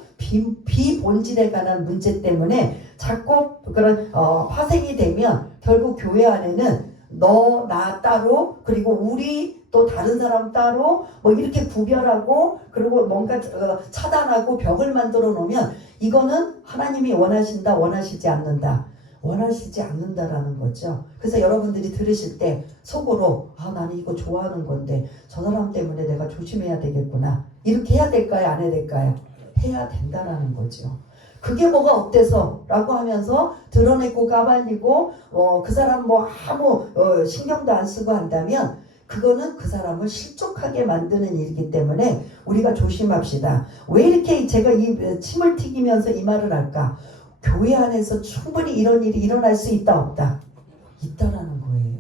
비본질에 관한 문제 때문에 자꾸 그런 파생이 되면 결국 교회 안에는 너, 나 따로 그리고 우리 또 다른 사람 따로 뭐 이렇게 구별하고 그리고 뭔가 차단하고 벽을 만들어 놓으면 이거는 하나님이 원하신다 원하시지 않는다 원하시지 않는다라는 거죠. 그래서 여러분들이 들으실 때 속으로 나는 이거 좋아하는 건데 저 사람 때문에 내가 조심해야 되겠구나. 이렇게 해야 될까요? 안 해야 될까요? 해야 된다라는 거죠. 그게 뭐가 어때서? 라고 하면서 드러내고 까발리고 그 사람 뭐 아무 신경도 안 쓰고 한다면 그거는 그 사람을 실족하게 만드는 일이기 때문에 우리가 조심합시다. 왜 이렇게 제가 이 침을 튀기면서 이 말을 할까? 교회 안에서 충분히 이런 일이 일어날 수 있다 없다? 있다라는 거예요.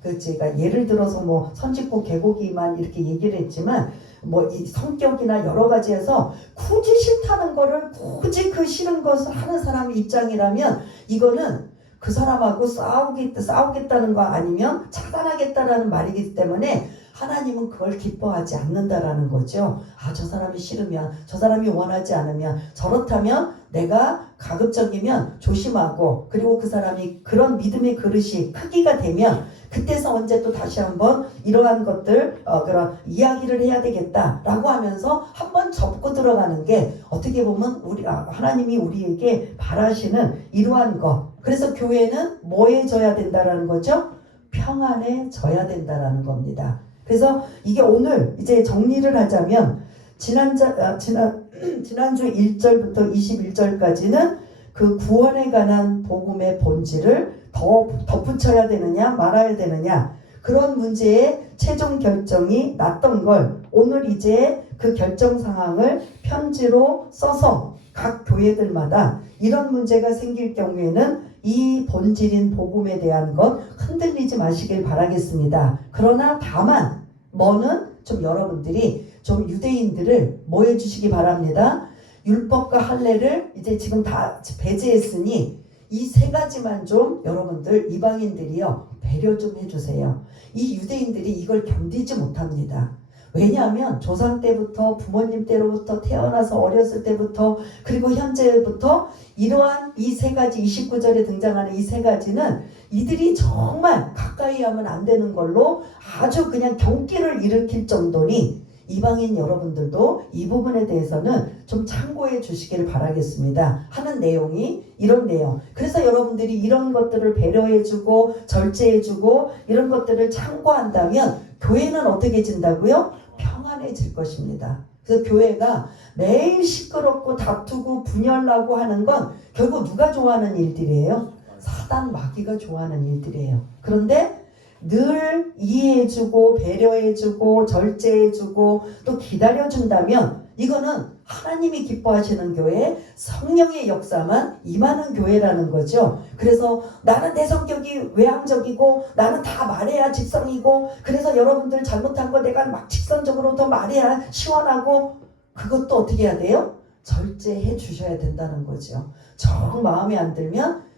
그 제가 예를 들어서 뭐 선짓고 개고기만 이렇게 얘기를 했지만 뭐 이 성격이나 여러 가지에서 굳이 싫다는 거를 굳이 그 싫은 것을 하는 사람의 입장이라면 이거는 그 사람하고 싸우겠다는 거 아니면 차단하겠다라는 말이기 때문에 하나님은 그걸 기뻐하지 않는다라는 거죠. 저 사람이 싫으면, 저 사람이 원하지 않으면, 저렇다면 내가 가급적이면 조심하고, 그리고 그 사람이 그런 믿음의 그릇이 크기가 되면 그때서 언제 또 다시 한번 이러한 것들 그런 이야기를 해야 되겠다라고 하면서 한번 접고 들어가는 게 어떻게 보면 하나님이 우리에게 바라시는 이러한 것. 그래서 교회는 뭐해져야 된다라는 거죠? 평안해져야 된다라는 겁니다. 그래서 이게 오늘 이제 정리를 하자면 지난주 1절부터 21절까지는 그 구원에 관한 복음의 본질을 더 덧붙여야 되느냐 말아야 되느냐 그런 문제의 최종 결정이 났던 걸 오늘 이제 그 결정 상황을 편지로 써서 각 교회들마다 이런 문제가 생길 경우에는 이 본질인 복음에 대한 것 흔들리지 마시길 바라겠습니다. 그러나 다만 뭐는 좀 여러분들이 좀 유대인들을 뭐 해주시기 바랍니다. 율법과 할례를 이제 지금 다 배제했으니 이 세 가지만 좀 여러분들 이방인들이요 배려 좀 해주세요. 이 유대인들이 이걸 견디지 못합니다. 왜냐하면 조상 때부터 부모님 때로부터 태어나서 어렸을 때부터 그리고 현재부터 이러한 이 세 가지 29절에 등장하는 이 세 가지는 이들이 정말 가까이 하면 안 되는 걸로 아주 그냥 경기를 일으킬 정도니 이방인 여러분들도 이 부분에 대해서는 좀 참고해 주시기를 바라겠습니다. 하는 내용이 이런 내용. 그래서 여러분들이 이런 것들을 배려해 주고 절제해 주고 이런 것들을 참고한다면 교회는 어떻게 진다고요? 평안해질 것입니다. 그래서 교회가 매일 시끄럽고 다투고 분열나고 하는 건 결국 누가 좋아하는 일들이에요? 사단 마귀가 좋아하는 일들이에요. 그런데 늘 이해해주고 배려해주고 절제해주고 또 기다려준다면 이거는 하나님이 기뻐하시는 교회 성령의 역사만 임하는 교회라는 거죠. 그래서 나는 내 성격이 외향적이고 나는 다 말해야 직성이고 그래서 여러분들 잘못한 거 내가 막 직선적으로 더 말해야 시원하고 그것도 어떻게 해야 돼요? 절제해 주셔야 된다는 거죠. 정 마음에 안 들면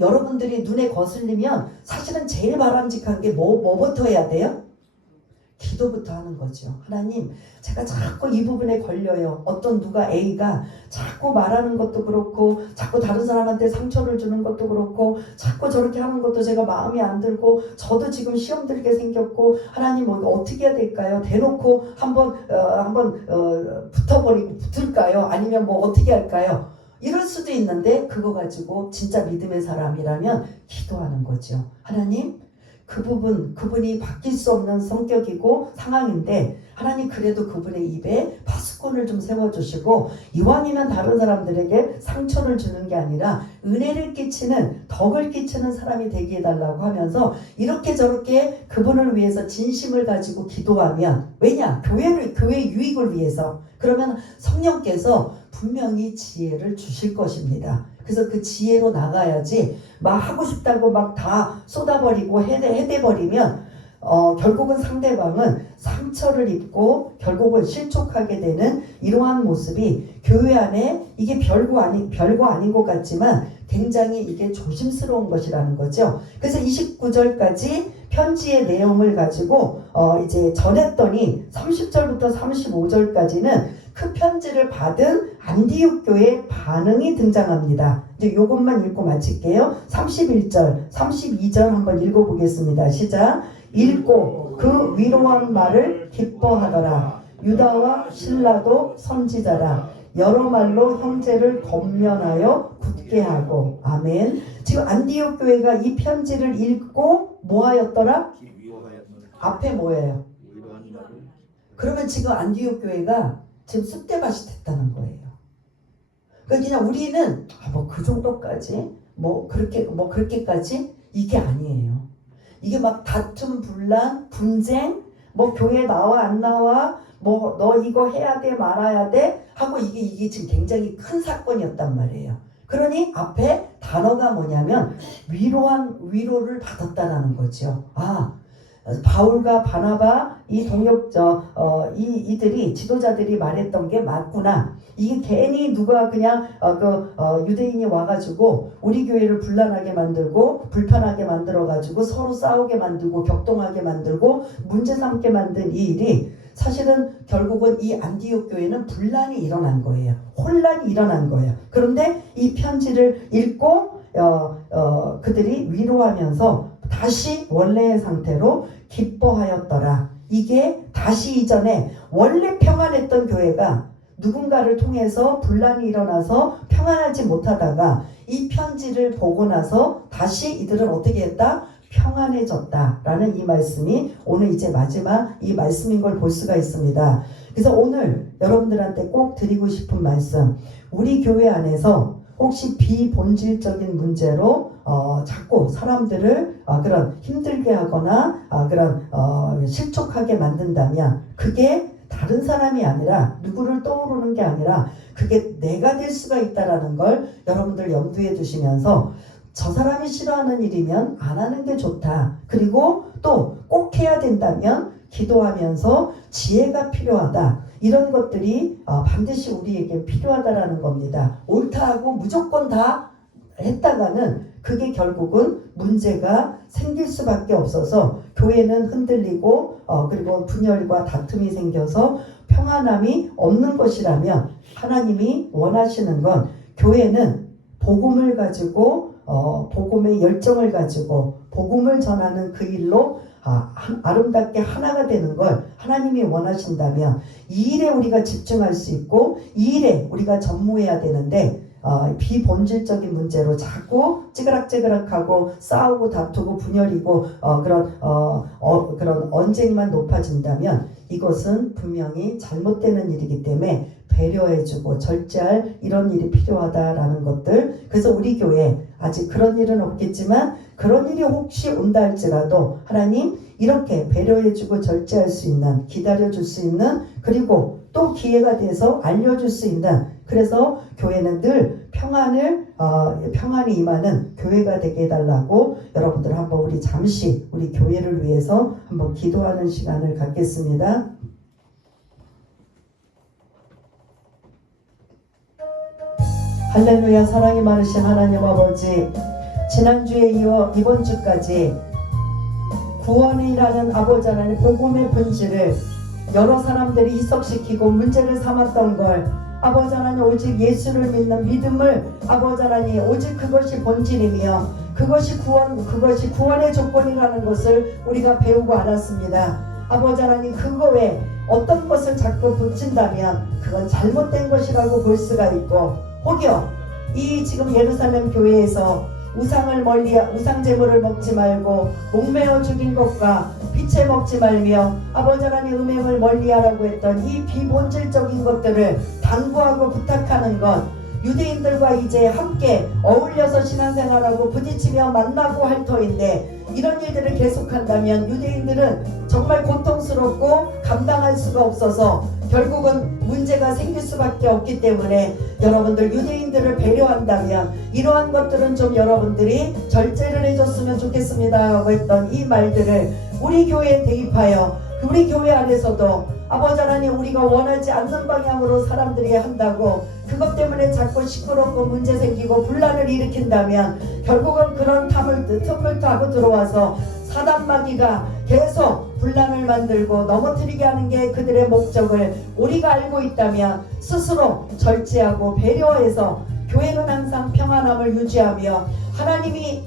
여러분들이 눈에 거슬리면 사실은 제일 바람직한 게 뭐부터 해야 돼요? 기도부터 하는 거죠. 하나님, 제가 자꾸 이 부분에 걸려요. 어떤 누가 A가 자꾸 말하는 것도 그렇고 자꾸 다른 사람한테 상처를 주는 것도 그렇고 자꾸 저렇게 하는 것도 제가 마음에 안 들고 저도 지금 시험 들게 생겼고 하나님 뭐 이거 어떻게 해야 될까요? 대놓고 한번 붙을까요? 아니면 뭐 어떻게 할까요? 이럴 수도 있는데 그거 가지고 진짜 믿음의 사람이라면 기도하는 거죠. 하나님 그분이 바뀔 수 없는 성격이고 상황인데 하나님 그래도 그분의 입에 파수꾼을 좀 세워주시고 이왕이면 다른 사람들에게 상처를 주는 게 아니라 은혜를 끼치는 덕을 끼치는 사람이 되게 해달라고 하면서 이렇게 저렇게 그분을 위해서 진심을 가지고 기도하면 왜냐? 교회 유익을 위해서 그러면 성령께서 분명히 지혜를 주실 것입니다. 그래서 그 지혜로 나가야지 막 하고 싶다고 막 다 쏟아버리고 해대버리면 결국은 상대방은 상처를 입고 결국은 실족하게 되는 이러한 모습이 교회 안에 이게 별거 아닌 것 같지만 굉장히 이게 조심스러운 것이라는 거죠. 그래서 29절까지 편지의 내용을 가지고 이제 전했더니 30절부터 35절까지는 그 편지를 받은 안디옥 교회의 반응이 등장합니다. 이제 이것만 읽고 마칠게요. 31절, 32절 한번 읽어보겠습니다. 시작. 읽고 그 위로한 말을 기뻐하더라. 유다와 실라도 선지자라. 여러 말로 형제를 권면하여 굳게 하고. 아멘. 지금 안디옥 교회가 이 편지를 읽고 뭐 하였더라? 앞에 뭐예요? 그러면 지금 안디옥 교회가 지금 쑥대밭이 됐다는 거예요. 그러니까 그냥 우리는 뭐 그 정도까지 그렇게까지 이게 아니에요. 이게 막 다툼, 분란, 분쟁, 뭐 교회 나와 안 나와, 뭐 너 이거 해야 돼 말아야 돼 하고 이게 지금 굉장히 큰 사건이었단 말이에요. 그러니 앞에 단어가 뭐냐면 위로를 받았다라는 거죠. 바울과 바나바 이들이 지도자들이 말했던 게 맞구나. 이게 괜히 누가 그냥 유대인이 와가지고 우리 교회를 분란하게 만들고 불편하게 만들어가지고 서로 싸우게 만들고 격동하게 만들고 문제 삼게 만든 이 일이 사실은 결국은 이 안디옥 교회는 분란이 일어난 거예요. 혼란이 일어난 거예요. 그런데 이 편지를 읽고 그들이 위로하면서 다시 원래의 상태로 기뻐하였더라. 이게 다시 이전에 원래 평안했던 교회가 누군가를 통해서 분란이 일어나서 평안하지 못하다가 이 편지를 보고 나서 다시 이들은 어떻게 했다? 평안해졌다라는 이 말씀이 오늘 이제 마지막 이 말씀인 걸 볼 수가 있습니다. 그래서 오늘 여러분들한테 꼭 드리고 싶은 말씀, 우리 교회 안에서 혹시 비본질적인 문제로 자꾸 사람들을 그런 힘들게 하거나 그런 실족하게 만든다면 그게 다른 사람이 아니라 누구를 떠오르는 게 아니라 그게 내가 될 수가 있다라는 걸 여러분들 염두에 두시면서 저 사람이 싫어하는 일이면 안 하는 게 좋다. 그리고 또 꼭 해야 된다면 기도하면서 지혜가 필요하다. 이런 것들이 반드시 우리에게 필요하다라는 겁니다. 옳다하고 무조건 다 했다가는 그게 결국은 문제가 생길 수밖에 없어서 교회는 흔들리고 그리고 분열과 다툼이 생겨서 평안함이 없는 것이라면 하나님이 원하시는 건 교회는 복음을 가지고 복음의 열정을 가지고 복음을 전하는 그 일로 아름답게 하나가 되는 걸 하나님이 원하신다면 이 일에 우리가 집중할 수 있고 이 일에 우리가 전무해야 되는데 비본질적인 문제로 자꾸 찌그락찌그락하고 싸우고 다투고 분열이고 그런 언쟁만 높아진다면 이것은 분명히 잘못되는 일이기 때문에 배려해주고 절제할 이런 일이 필요하다라는 것들. 그래서 우리 교회 아직 그런 일은 없겠지만 그런 일이 혹시 온다 할지라도 하나님 이렇게 배려해주고 절제할 수 있는, 기다려줄 수 있는, 그리고 또 기회가 돼서 알려줄 수 있는, 그래서 교회는 늘 평안이 임하는 교회가 되게 해달라고 여러분들 한번 우리 잠시 우리 교회를 위해서 한번 기도하는 시간을 갖겠습니다. 할렐루야. 사랑이 많으신 하나님 아버지, 지난주에 이어 이번 주까지 구원이라는 아버지 하나님 복음의 본질을 여러 사람들이 희석시키고 문제를 삼았던 걸 아버지 하나님 오직 예수를 믿는 믿음을 아버지 하나님 오직 그것이 본질이며 그것이 구원의 조건이라는 것을 우리가 배우고 알았습니다. 아버지 하나님 그거 외에 어떤 것을 자꾸 붙인다면 그건 잘못된 것이라고 볼 수가 있고 혹여 이 지금 예루살렘 교회에서 우상 제물을 먹지 말고 목매어 죽인 것과 빛에 먹지 말며 아버지 하나님 음행을 멀리하라고 했던 이 비본질적인 것들을 당부하고 부탁하는 것, 유대인들과 이제 함께 어울려서 신앙생활하고 부딪히며 만나고 할 터인데 이런 일들을 계속한다면 유대인들은 정말 고통스럽고 감당할 수가 없어서 결국은 문제가 생길 수밖에 없기 때문에 여러분들 유대인들을 배려한다면 이러한 것들은 좀 여러분들이 절제를 해줬으면 좋겠습니다 하고 했던 이 말들을 우리 교회에 대입하여 우리 교회 안에서도 아버지 하나님 우리가 원하지 않는 방향으로 사람들이 한다고 그것 때문에 자꾸 시끄럽고 문제 생기고 분란을 일으킨다면 결국은 그런 틈을 타고 들어와서 사단마귀가 계속 분란을 만들고 넘어뜨리게 하는 게 그들의 목적을 우리가 알고 있다면 스스로 절제하고 배려해서 교회는 항상 평안함을 유지하며 하나님이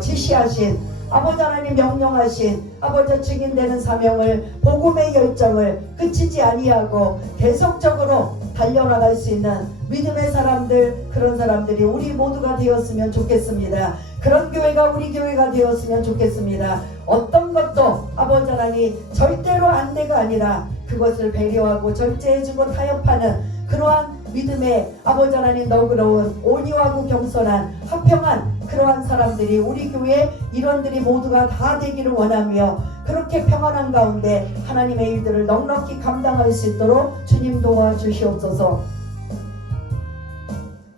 지시하신 아버지 하나님 명령하신 아버지 증인되는 사명을 복음의 열정을 그치지 아니하고 계속적으로 달려나갈 수 있는 믿음의 사람들, 그런 사람들이 우리 모두가 되었으면 좋겠습니다. 그런 교회가 우리 교회가 되었으면 좋겠습니다. 어떤 것도 아버지 하나님 절대로 안 돼가 아니라 그것을 배려하고 절제해주고 타협하는 그러한 믿음의 아버지 하나님 너그러운 온유하고 겸손한 화평한 그러한 사람들이 우리 교회 일원들이 모두가 다 되기를 원하며, 그렇게 평안한 가운데 하나님의 일들을 넉넉히 감당할 수 있도록 주님 도와주시옵소서.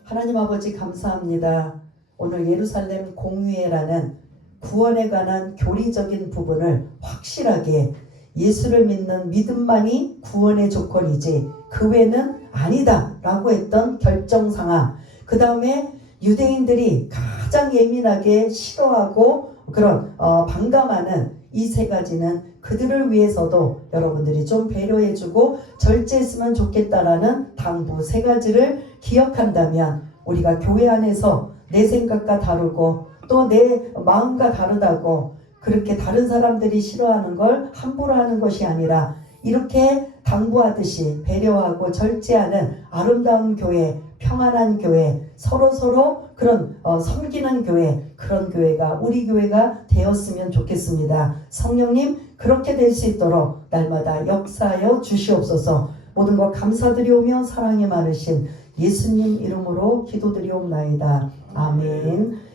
하나님 아버지 감사합니다. 오늘 예루살렘 공유회라는 구원에 관한 교리적인 부분을 확실하게 예수를 믿는 믿음만이 구원의 조건이지 그 외는 아니다 라고 했던 결정상황, 그 다음에 유대인들이 가장 예민하게 싫어하고 그런 반감하는 이 세 가지는 그들을 위해서도 여러분들이 좀 배려해주고 절제했으면 좋겠다라는 당부 세 가지를 기억한다면, 우리가 교회 안에서 내 생각과 다르고 또 내 마음과 다르다고 그렇게 다른 사람들이 싫어하는 걸 함부로 하는 것이 아니라 이렇게 당부하듯이 배려하고 절제하는 아름다운 교회, 평안한 교회, 서로 그런 섬기는 교회, 그런 교회가 우리 교회가 되었으면 좋겠습니다. 성령님 그렇게 될 수 있도록 날마다 역사하여 주시옵소서. 모든 것 감사드리오며 사랑이 많으신 예수님 이름으로 기도드리옵나이다. 아멘.